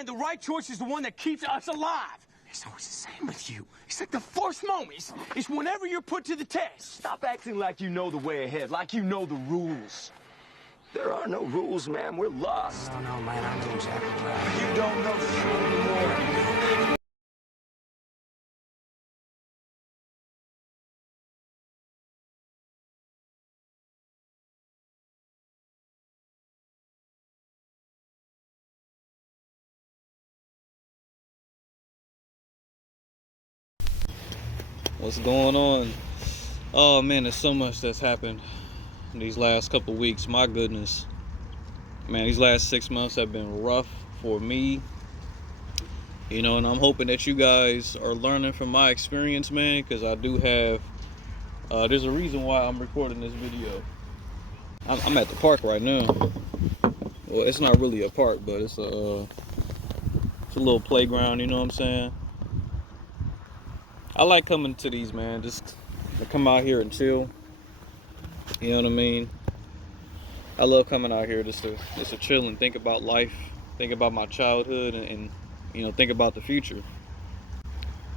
And the right choice is the one that keeps us alive. It's always the same with you. It's like the first moment. It's whenever you're put to the test. Stop acting like you know the way ahead, like you know the rules. There are no rules, man. We're lost. No, man, I know exactly right. You don't know shit anymore. What's going on? Oh man, there's so much that's happened in these last couple weeks. My goodness, man, these last 6 months have been rough for me, and I'm hoping that you guys are learning from my experience, man, because I do have there's a reason why I'm recording this video. I'm at the park right now. Well, it's not really a park, but it's a little playground, you know what I'm saying? I like coming to these, man, just to come out here and chill. You know what I mean? I love coming out here just to chill and think about life, think about my childhood, and think about the future.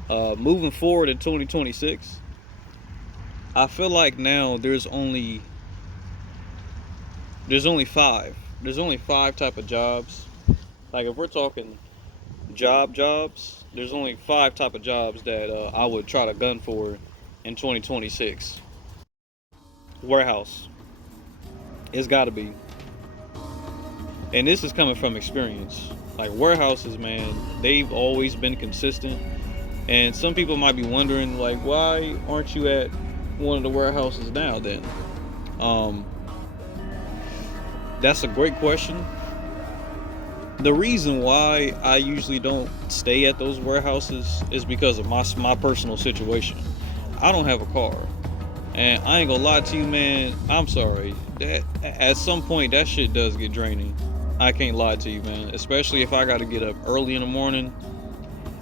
Moving forward in 2026, I feel like now there's only five type of jobs. Like if we're talking jobs, there's only 5 type of jobs that I would try to gun for in 2026. Warehouse, it's got to be, and this is coming from experience. Like warehouses, man, they've always been consistent, and some people might be wondering, like, why aren't you at one of the warehouses now then? That's a great question. The reason why I usually don't stay at those warehouses is because of my personal situation. I don't have a car, and I ain't gonna lie to you, man, I'm sorry, that at some point that shit does get draining. I can't lie to you, man, especially if I gotta get up early in the morning.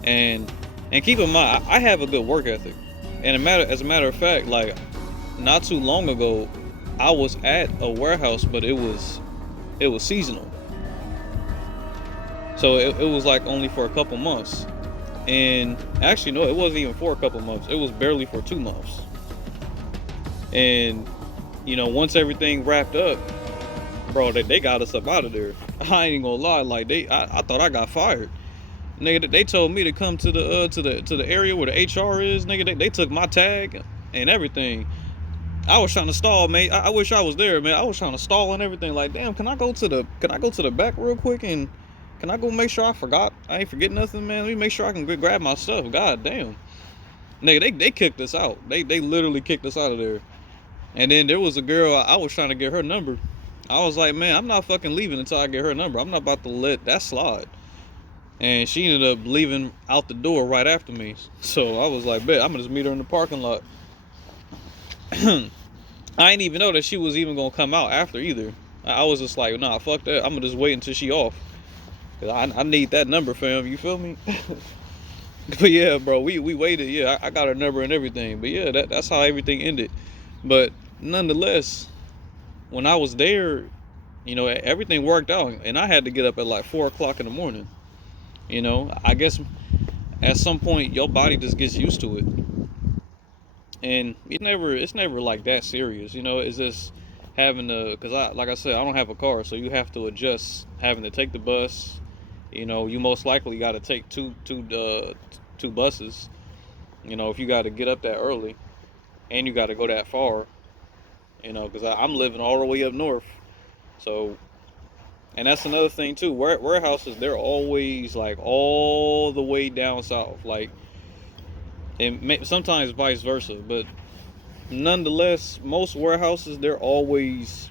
And keep in mind, I have a good work ethic, and as a matter of fact, like not too long ago I was at a warehouse, but it was seasonal. So it was like only for a couple months. And actually, no, it wasn't even for a couple months. It was barely for 2 months. And, once everything wrapped up, bro, they got us up out of there. I ain't gonna lie, like I thought I got fired. Nigga, they told me to come to the area where the HR is. Nigga, they took my tag and everything. I was trying to stall, mate. I wish I was there, man. I was trying to stall and everything. Like, damn, can I go to the back real quick and can I go make sure I ain't forgetting nothing, man? Let me make sure I can grab my stuff. God damn. Nigga, they kicked us out. They literally kicked us out of there. And then there was a girl, I was trying to get her number. I was like, man, I'm not fucking leaving until I get her number. I'm not about to let that slide. And she ended up leaving out the door right after me. So I was like, bet, I'm gonna just meet her in the parking lot. I didn't even know that she was even gonna come out after either. I was just like, nah, fuck that. I'm gonna just wait until she off. I need that number, fam. You feel me? But yeah, bro, we waited. Yeah, I got her number and everything. But yeah, that's how everything ended. But nonetheless, when I was there, everything worked out, and I had to get up at like 4 o'clock in the morning. I guess at some point your body just gets used to it, and it's never like that serious. It's just having to, because like I said, I don't have a car, so you have to adjust having to take the bus. You most likely got to take two buses, if you got to get up that early and you got to go that far, because I'm living all the way up north. So, and that's another thing too, warehouses, they're always like all the way down south, like, and sometimes vice versa, but nonetheless, most warehouses, they're always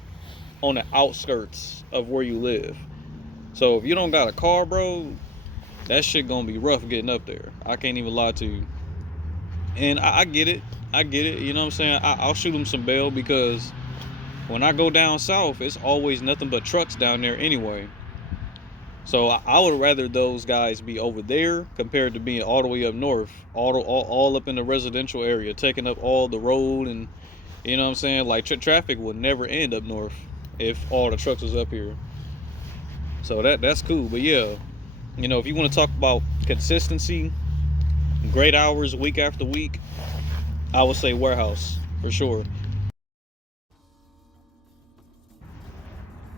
on the outskirts of where you live. So if you don't got a car, bro, that shit gonna be rough getting up there. I can't even lie to you. And I get it. You know what I'm saying? I'll shoot them some bail, because when I go down south, it's always nothing but trucks down there anyway. So I would rather those guys be over there compared to being all the way up north, all up in the residential area, taking up all the road, and you know what I'm saying? Like traffic would never end up north if all the trucks was up here. So that's cool. But yeah, You know, if you want to talk about consistency, great hours week after week, I would say warehouse for sure.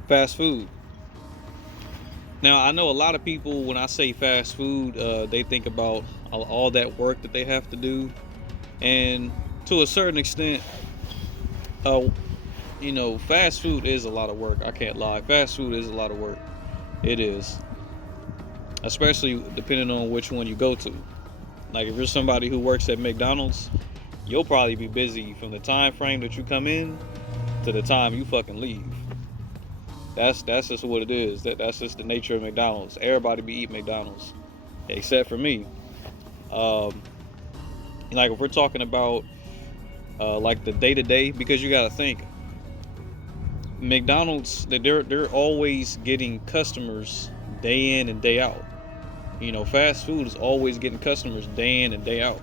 Fast food. Now, I know a lot of people, when I say fast food, they think about all that work that they have to do. And to a certain extent, you know, fast food is a lot of work. I can't lie. Fast food is a lot of work. It is. Especially depending on which one you go to. Like if you're somebody who works at McDonald's, you'll probably be busy from the time frame that you come in to the time you fucking leave. That's just what it is. That's just the nature of McDonald's. Everybody be eating McDonald's, except for me. Like if we're talking about like the day-to-day, because you gotta think, McDonald's, they're always getting customers day in and day out. You know, fast food is always getting customers day in and day out.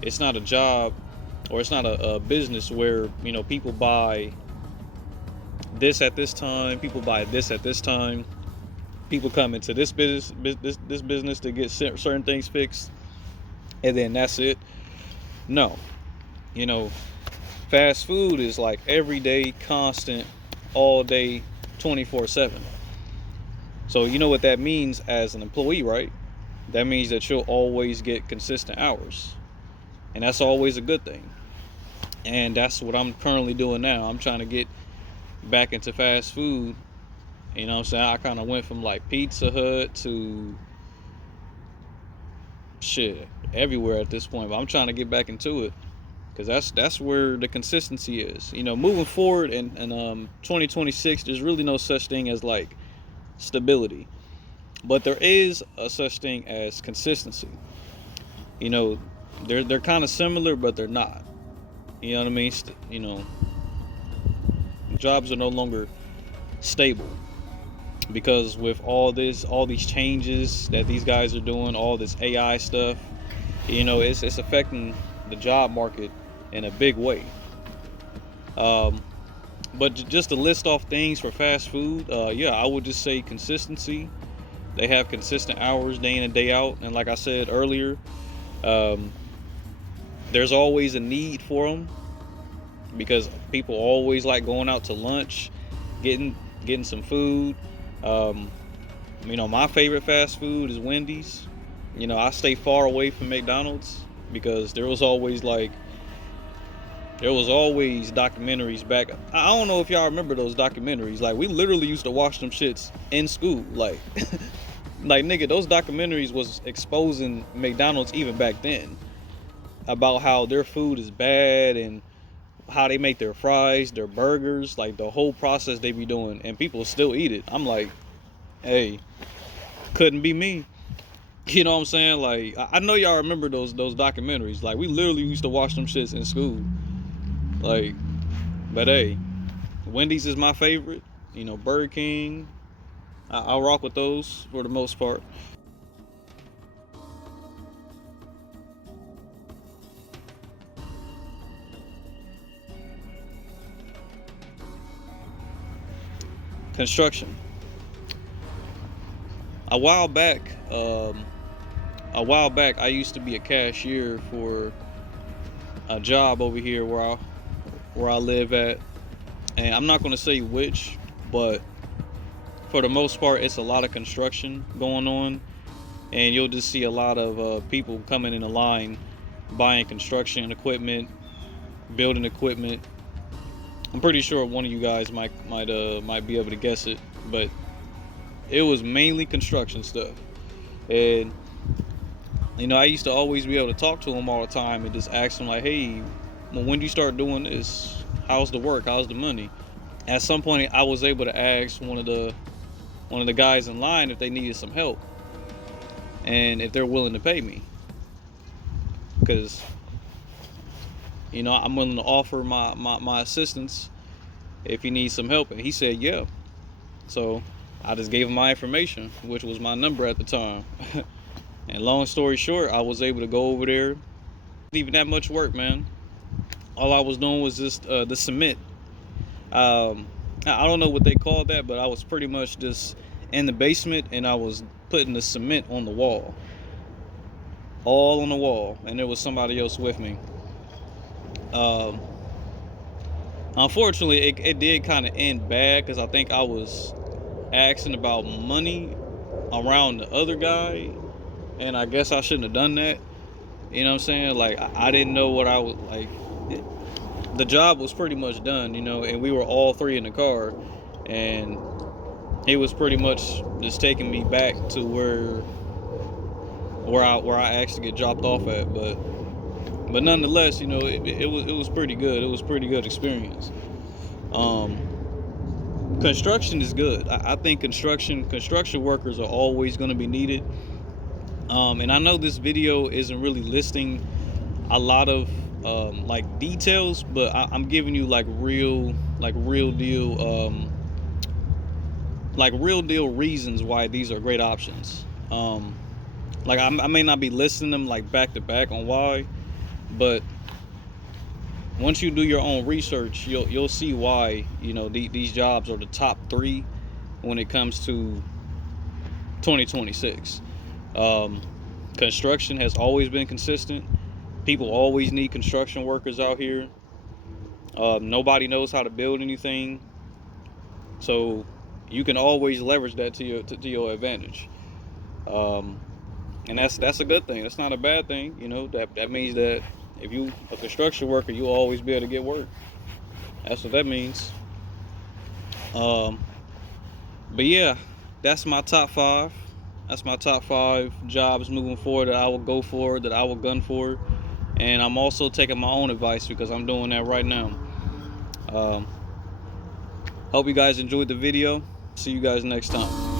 It's not a job, or it's not a business where, you know, people buy this at this time, people buy this at this time, people come into this business to get certain things fixed, and then that's it. No, you know, fast food is like everyday, constant, all day, 24/7. So you know what that means as an employee, right? That means that you'll always get consistent hours, and that's always a good thing. And that's what I'm currently doing now. I'm trying to get back into fast food. You know what I'm saying? I kind of went from like Pizza Hut to shit everywhere at this point, but I'm trying to get back into it, because that's where the consistency is. You know, moving forward in 2026, there's really no such thing as like stability, but there is a such thing as consistency. You know, they're kind of similar, but they're not. You know what I mean? You know, jobs are no longer stable, because with all these changes that these guys are doing, all this AI stuff, you know, it's affecting the job market in a big way. But just to list off things for fast food, yeah, I would just say consistency. They have consistent hours day in and day out, and like I said earlier, there's always a need for them, because people always like going out to lunch, getting some food. You know, my favorite fast food is Wendy's. You know, I stay far away from McDonald's, because there was always documentaries back. I don't know if y'all remember those documentaries. Like, we literally used to watch them shits in school. Like, like nigga, those documentaries was exposing McDonald's even back then, about how their food is bad and how they make their fries, their burgers, like the whole process they be doing, and people still eat it. I'm like, hey, couldn't be me. You know what I'm saying? Like, I know y'all remember those documentaries. Like, we literally used to watch them shits in school. Like, but hey, Wendy's is my favorite. You know, Burger King, I'll rock with those for the most part. Construction. A while back, I used to be a cashier for a job over here where I live at, and I'm not going to say which, but for the most part, it's a lot of construction going on, and you'll just see a lot of people coming in a line, buying construction equipment, building equipment. I'm pretty sure one of you guys might be able to guess it, but it was mainly construction stuff. And you know, I used to always be able to talk to them all the time and just ask them like, hey, well, when do you start doing this? How's the work? How's the money? At some point, I was able to ask one of the guys in line if they needed some help and if they're willing to pay me, because you know, I'm willing to offer my assistance if he needs some help. And he said, yeah. So I just gave him my information, which was my number at the time. And long story short, I was able to go over there. Even that much work, man. All I was doing was just the cement. I don't know what they called that, but I was pretty much just in the basement and I was putting the cement on the wall, all on the wall, and there was somebody else with me. Unfortunately, it did kind of end bad because I think I was asking about money around the other guy, and I guess I shouldn't have done that. You know what I'm saying? Like, I didn't know what I was like. The job was pretty much done, you know, and we were all three in the car, and he was pretty much just taking me back to where I actually get dropped off at. But nonetheless, you know, it was pretty good. It was a pretty good experience. Construction is good. I think construction workers are always going to be needed. And I know this video isn't really listing a lot of like details, but I'm giving you like real deal reasons why these are great options. Like I may not be listing them like back to back on why, but once you do your own research, you'll see why, you know, these jobs are the top 3 when it comes to 2026. Construction has always been consistent. People always need construction workers out here. Nobody knows how to build anything, so you can always leverage that to your advantage. And that's a good thing. That's not a bad thing. You know, that means that if you a construction worker, you'll always be able to get work. That's what that means. But yeah, that's my top 5. That's my top 5 jobs moving forward that I will go for, that I will gun for. And I'm also taking my own advice because I'm doing that right now. Hope you guys enjoyed the video. See you guys next time.